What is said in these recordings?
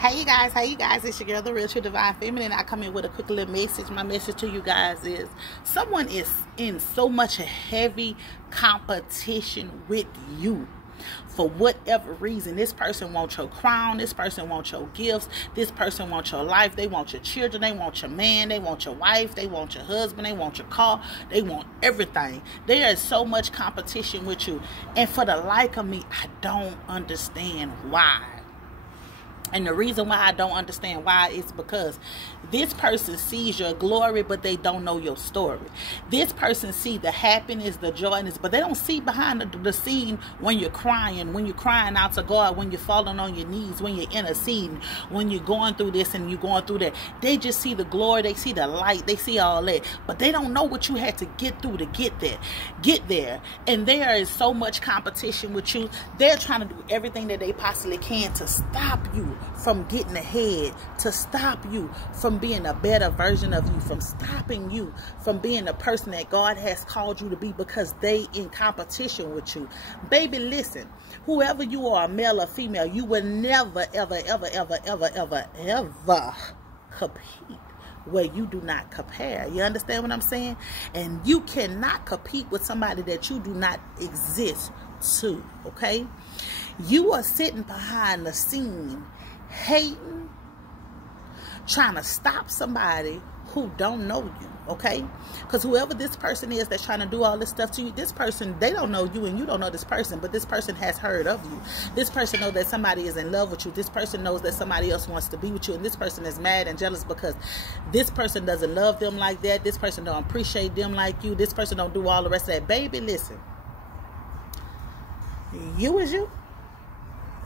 Hey you guys, it's your girl, the Real True Divine Feminine. I come in with a quick little message. My message to you guys is someone is in so much a heavy competition with you. For whatever reason, this person wants your crown, this person wants your gifts, this person wants your life, they want your children, they want your man, they want your wife, they want your husband, they want your car, they want everything. There is so much competition with you. And for the like of me, I don't understand why. And the reason why I don't understand why is because this person sees your glory, but they don't know your story. This person sees the happiness, the joyness, but they don't see behind the scene when you're crying out to God, when you're falling on your knees, when you're interceding, when you're going through this and you're going through that. They just see the glory, they see the light, they see all that, but they don't know what you had to get through to get there. And there is so much competition with you. They're trying to do everything that they possibly can to stop you from getting ahead, to stop you from being a better version of you, from stopping you from being the person that God has called you to be, because they in competition with you. Baby, listen, whoever you are, male or female, you will never, ever, ever, ever, ever, ever, ever compete where you do not compare. You understand what I'm saying? And you cannot compete with somebody that you do not exist to, okay? You are sitting behind the scene hating, trying to stop somebody who don't know you, okay? Because whoever this person is that's trying to do all this stuff to you, this person, they don't know you and you don't know this person, but this person has heard of you. This person knows that somebody is in love with you. This person knows that somebody else wants to be with you, and this person is mad and jealous because this person doesn't love them like that. This person don't appreciate them like you. This person don't do all the rest of that. Baby, listen, you is you.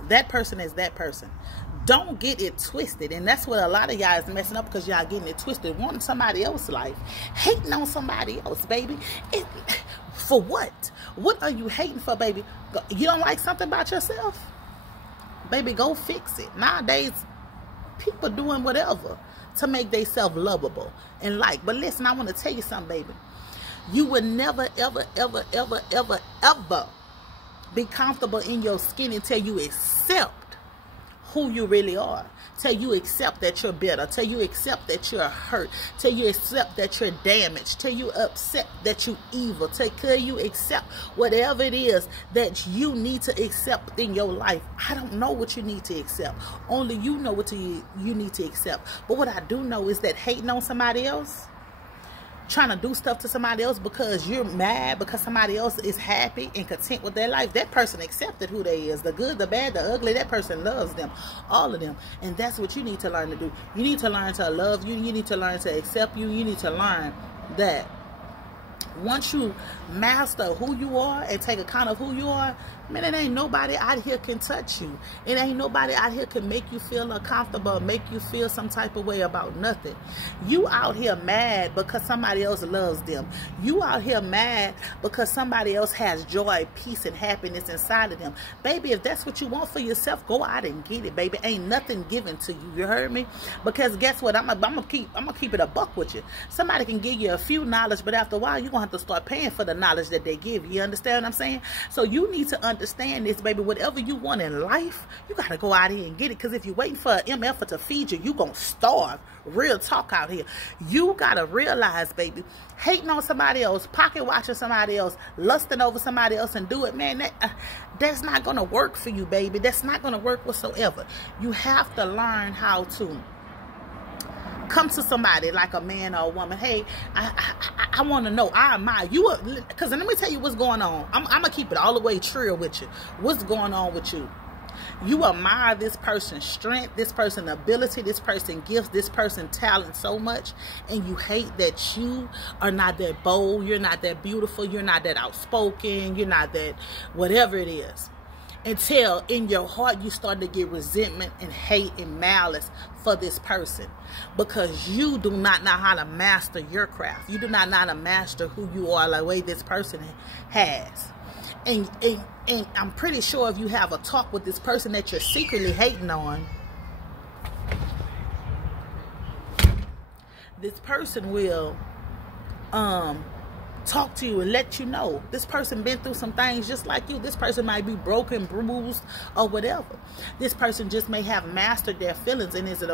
That person is that person. Don't get it twisted. And that's what a lot of y'all is messing up, because y'all getting it twisted, wanting somebody else's life, hating on somebody else, baby. For what? What are you hating for, baby? You don't like something about yourself? Baby, go fix it. Nowadays, people doing whatever to make themselves lovable and like. But listen, I want to tell you something, baby. You will never, ever, ever, ever, ever, ever be comfortable in your skin until you accept who you really are, till you accept that you're bitter, till you accept that you're hurt, till you accept that you're damaged, till you accept that you're evil, till you accept whatever it is that you need to accept in your life. I don't know what you need to accept. Only you know what you need to accept. But what I do know is that hating on somebody else, trying to do stuff to somebody else because you're mad, because somebody else is happy and content with their life, that person accepted who they is, the good, the bad, the ugly. That person loves them, all of them. And that's what you need to learn to do. You need to learn to love you. You need to learn to accept you. You need to learn that once you master who you are and take account of who you are, man, it ain't nobody out here can touch you. It ain't nobody out here can make you feel uncomfortable, make you feel some type of way about nothing. You out here mad because somebody else loves them. You out here mad because somebody else has joy, peace, and happiness inside of them. Baby, if that's what you want for yourself, go out and get it, baby. Ain't nothing given to you. You heard me? Because guess what? I'm gonna keep it a buck with you. Somebody can give you a few knowledge, but after a while, you're gonna have to start paying for the knowledge that they give you. You understand what I'm saying? So you need to understand this, baby. Whatever you want in life, you got to go out here and get it. Because if you're waiting for an MF to feed you, you're going to starve. Real talk out here. You got to realize, baby, hating on somebody else, pocket watching somebody else, lusting over somebody else and do it, man, that's not going to work for you, baby. That's not going to work whatsoever. You have to learn how to come to somebody like a man or a woman. Hey, I want to know, I admire you, because let me tell you what's going on. I'm gonna keep it all the way true with you. What's going on with you? You admire this person's strength, this person's ability, this person's gifts, this person's talent so much, and you hate that you are not that bold, you're not that beautiful, you're not that outspoken, you're not that whatever it is. Until in your heart you start to get resentment and hate and malice for this person, because you do not know how to master your craft. You do not know how to master who you are the way this person has. And I'm pretty sure if you have a talk with this person that you're secretly hating on, this person will talk to you and let you know this person been through some things just like you. This person might be broken, bruised, or whatever. This person just may have mastered their feelings and is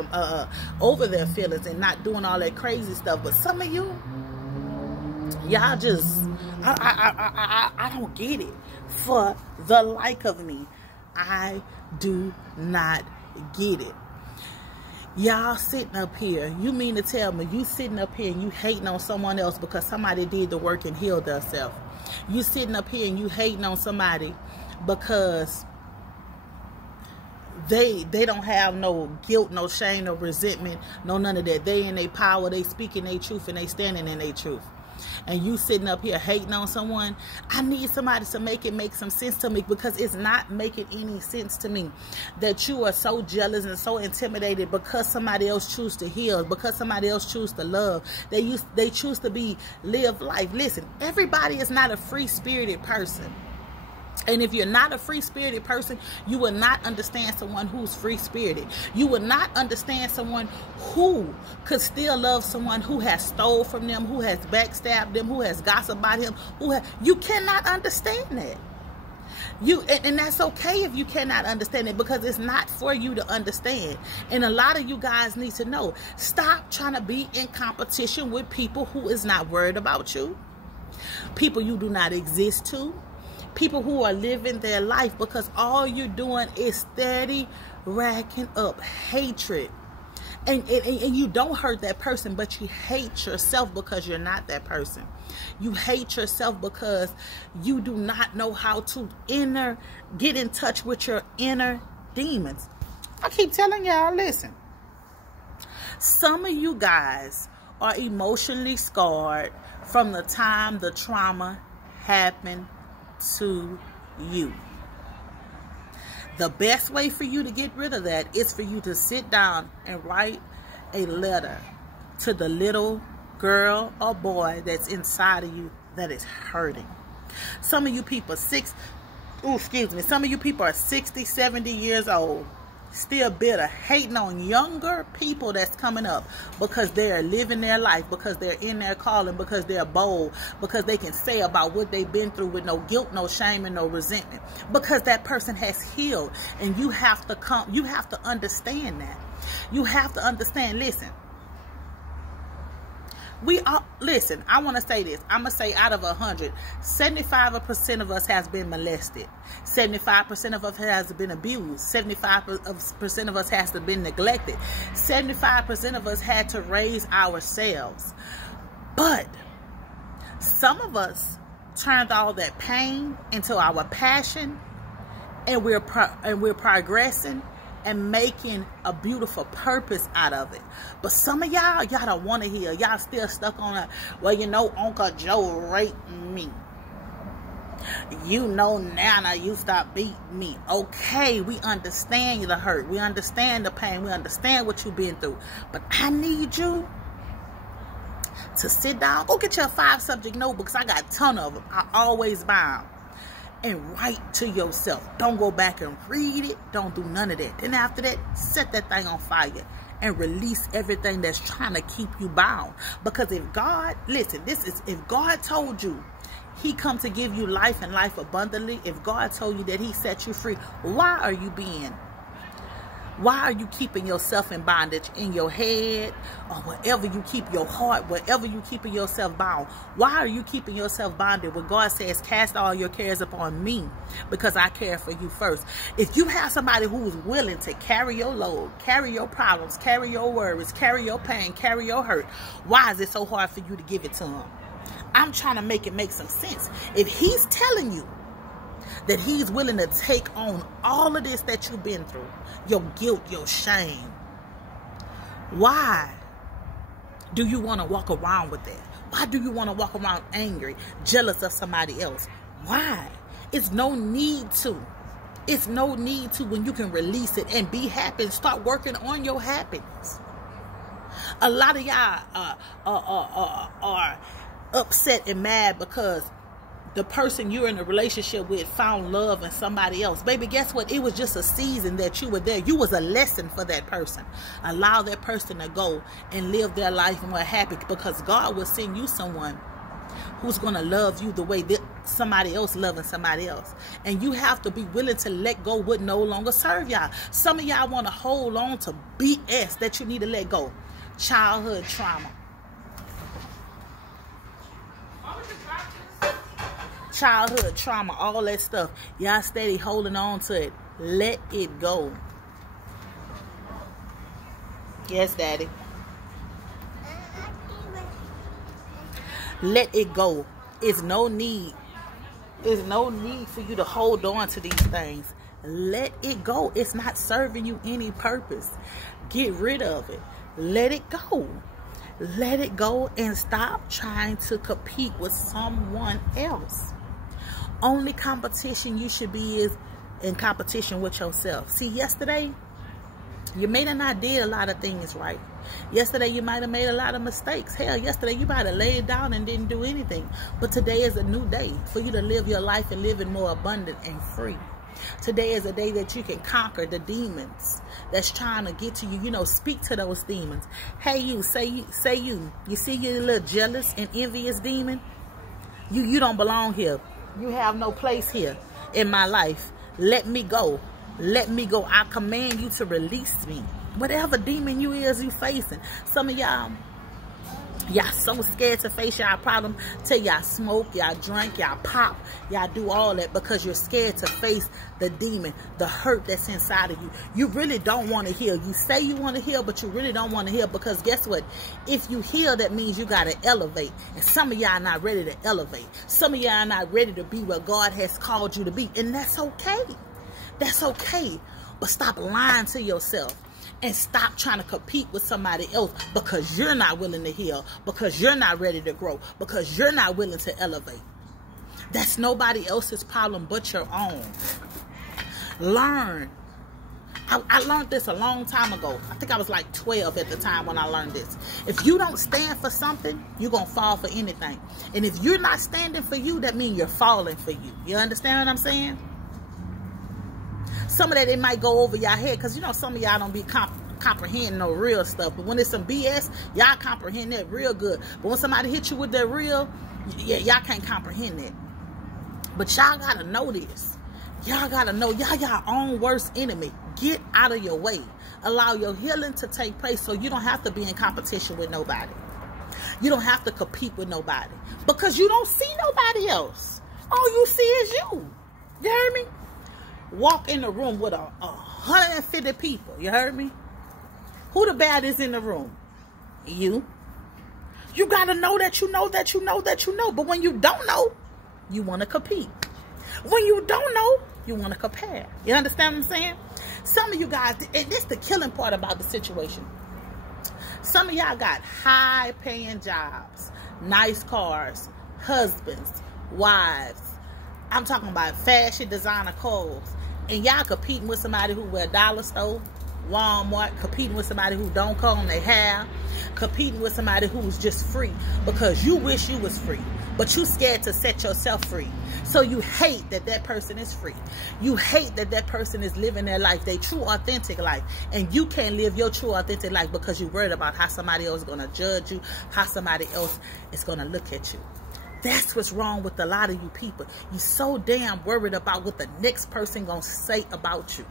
over their feelings and not doing all that crazy stuff. But some of you, y'all just, I don't get it. For the like of me, I do not get it. Y'all sitting up here, you mean to tell me you sitting up here and you hating on someone else because somebody did the work and healed themselves? You sitting up here and you hating on somebody because they don't have no guilt, no shame, no resentment, no none of that. They in their power, they speaking their truth, and they standing in their truth. And you sitting up here hating on someone. I need somebody to make it make some sense to me, because it's not making any sense to me that you are so jealous and so intimidated because somebody else choose to heal, because somebody else choose to love. They choose to live life. Listen, everybody is not a free-spirited person. And if you're not a free-spirited person, you will not understand someone who's free-spirited. You will not understand someone who could still love someone who has stole from them, who has backstabbed them, who has gossiped about him. You cannot understand that. And that's okay if you cannot understand it, because it's not for you to understand. And a lot of you guys need to know, stop trying to be in competition with people who is not worried about you, people you do not exist to. People who are living their life, because all you're doing is steady racking up hatred. And you don't hurt that person, but you hate yourself because you're not that person. You hate yourself because you do not know how to get in touch with your inner demons. I keep telling y'all, listen. Some of you guys are emotionally scarred from the time the trauma happened to you. The best way for you to get rid of that is for you to sit down and write a letter to the little girl or boy that's inside of you that is hurting. Some of you people some of you people are 60, 70 years old, still bitter, hating on younger people that's coming up because they're living their life, because they're in their calling, because they're bold, because they can say about what they've been through with no guilt, no shame, and no resentment, because that person has healed. And you have to understand that. You have to understand, listen, I want to say this. I'm going to say out of 100, 75% of us has been molested. 75% of us has been abused. 75% of us has been neglected. 75% of us had to raise ourselves. But some of us turned all that pain into our passion, and we're progressing and making a beautiful purpose out of it. But some of y'all don't want to heal. Y'all still stuck on a, well, you know, Uncle Joe raped me. You know, Nana, you stop beating me. Okay, we understand the hurt. We understand the pain. We understand what you've been through. But I need you to sit down. Go get your 5-subject notebooks. I got a ton of them. I always buy them. And write to yourself. Don't go back and read it. Don't do none of that. Then after that, set that thing on fire and release everything that's trying to keep you bound. Because if God, listen, if God told you He come to give you life and life abundantly, if God told you that He set you free, why are you keeping yourself in bondage in your head, or wherever you keep your heart, wherever you keeping yourself bound? Why are you keeping yourself bonded when God says, cast all your cares upon me because I care for you first? If you have somebody who is willing to carry your load, carry your problems, carry your worries, carry your pain, carry your hurt, why is it so hard for you to give it to them? I'm trying to make it make some sense. If He's telling you that He's willing to take on all of this that you've been through, your guilt, your shame, why do you want to walk around with that? Why do you want to walk around angry, jealous of somebody else? Why? It's no need to. It's no need to, when you can release it and be happy and start working on your happiness. A lot of y'all are upset and mad because the person you're in a relationship with found love in somebody else. Baby, guess what? It was just a season that you were there. You was a lesson for that person. Allow that person to go and live their life more happy, because God will send you someone who's going to love you the way that somebody else loving somebody else. And you have to be willing to let go what no longer serve y'all. Some of y'all want to hold on to BS that you need to let go. Childhood trauma. Childhood trauma, all that stuff. Y'all steady holding on to it. Let it go. Yes, Daddy. Let it go. It's no need. There's no need for you to hold on to these things. Let it go. It's not serving you any purpose. Get rid of it. Let it go. Let it go and stop trying to compete with someone else. Only competition you should be is in competition with yourself. See, yesterday, you may have not did a lot of things right. Yesterday, you might have made a lot of mistakes. Hell, yesterday, you might have laid down and didn't do anything. But today is a new day for you to live your life and live it more abundant and free. Today is a day that you can conquer the demons that's trying to get to you. You know, speak to those demons. Hey, you, say you. You see your little jealous and envious demon? You don't belong here. You have no place here in my life. Let me go. Let me go. I command you to release me. Whatever demon you facing. Some of y'all so scared to face y'all problem till y'all smoke, y'all drink, y'all pop, y'all do all that because you're scared to face the demon, the hurt that's inside of you. You really don't want to heal. You say you want to heal, but you really don't want to heal because guess what? If you heal, that means you got to elevate. And some of y'all not ready to elevate. Some of y'all not ready to be what God has called you to be. And that's okay. That's okay. But stop lying to yourself. And stop trying to compete with somebody else because you're not willing to heal, because you're not ready to grow, because you're not willing to elevate. That's nobody else's problem but your own. Learn. I learned this a long time ago. I think I was like 12 at the time when I learned this. If you don't stand for something, you're going to fall for anything. And if you're not standing for you, that means you're falling for you. You understand what I'm saying? Some of that, it might go over y'all head because, you know, some of y'all don't be comprehending no real stuff. But when it's some BS, y'all comprehend that real good. But when somebody hit you with that real, yeah, y'all can't comprehend that. But y'all got to know this. Y'all got to know y'all own worst enemy. Get out of your way. Allow your healing to take place so you don't have to be in competition with nobody. You don't have to compete with nobody because you don't see nobody else. All you see is you. You heard me? Walk in the room with 150 people. You heard me? Who the baddest in the room? You. You got to know that you know that you know that you know. But when you don't know, you want to compete. When you don't know, you want to compare. You understand what I'm saying? Some of you guys, and this is the killing part about the situation. Some of y'all got high-paying jobs, nice cars, husbands, wives. I'm talking about fashion designer clothes. And y'all competing with somebody who wear dollar store, Walmart, competing with somebody who don't comb their hair, competing with somebody who's just free because you wish you was free, but you scared to set yourself free. So you hate that that person is free. You hate that that person is living their life, their true, authentic life. And you can't live your true, authentic life because you're worried about how somebody else is going to judge you, how somebody else is going to look at you. That's what's wrong with a lot of you people. You're so damn worried about what the next person gonna say about you.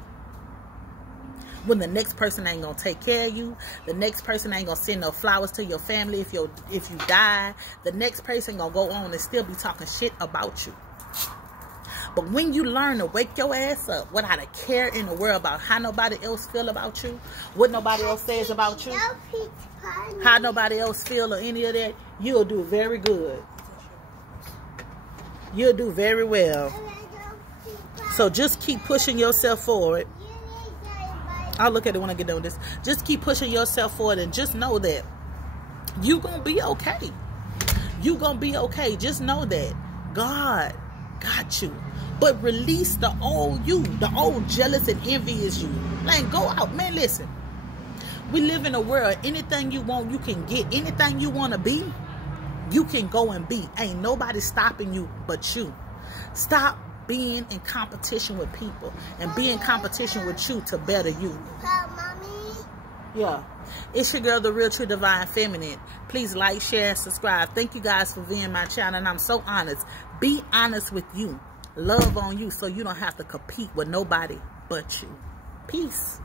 When the next person ain't gonna take care of you, the next person ain't gonna send no flowers to your family if you die, the next person gonna go on and still be talking shit about you. But when you learn to wake your ass up without a care in the world about how nobody else feel about you, what nobody else says about you, how nobody else feel or any of that, you'll do very good. You'll do very well. So just keep pushing yourself forward. I'll look at it when I get done with this. Just keep pushing yourself forward and just know that you're going to be okay. You're going to be okay. Just know that God got you. But release the old you, the old jealous and envious you. Man, go out. Man, listen. We live in a world, anything you want, you can get. Anything you want to be, you can go and be. Ain't nobody stopping you but you. Stop being in competition with people and be in competition with you to better you. Mommy? Yeah. It's your girl, the Real True Divine Feminine. Please like, share, and subscribe. Thank you guys for viewing my channel, and I'm so honest. Be honest with you. Love on you so you don't have to compete with nobody but you. Peace.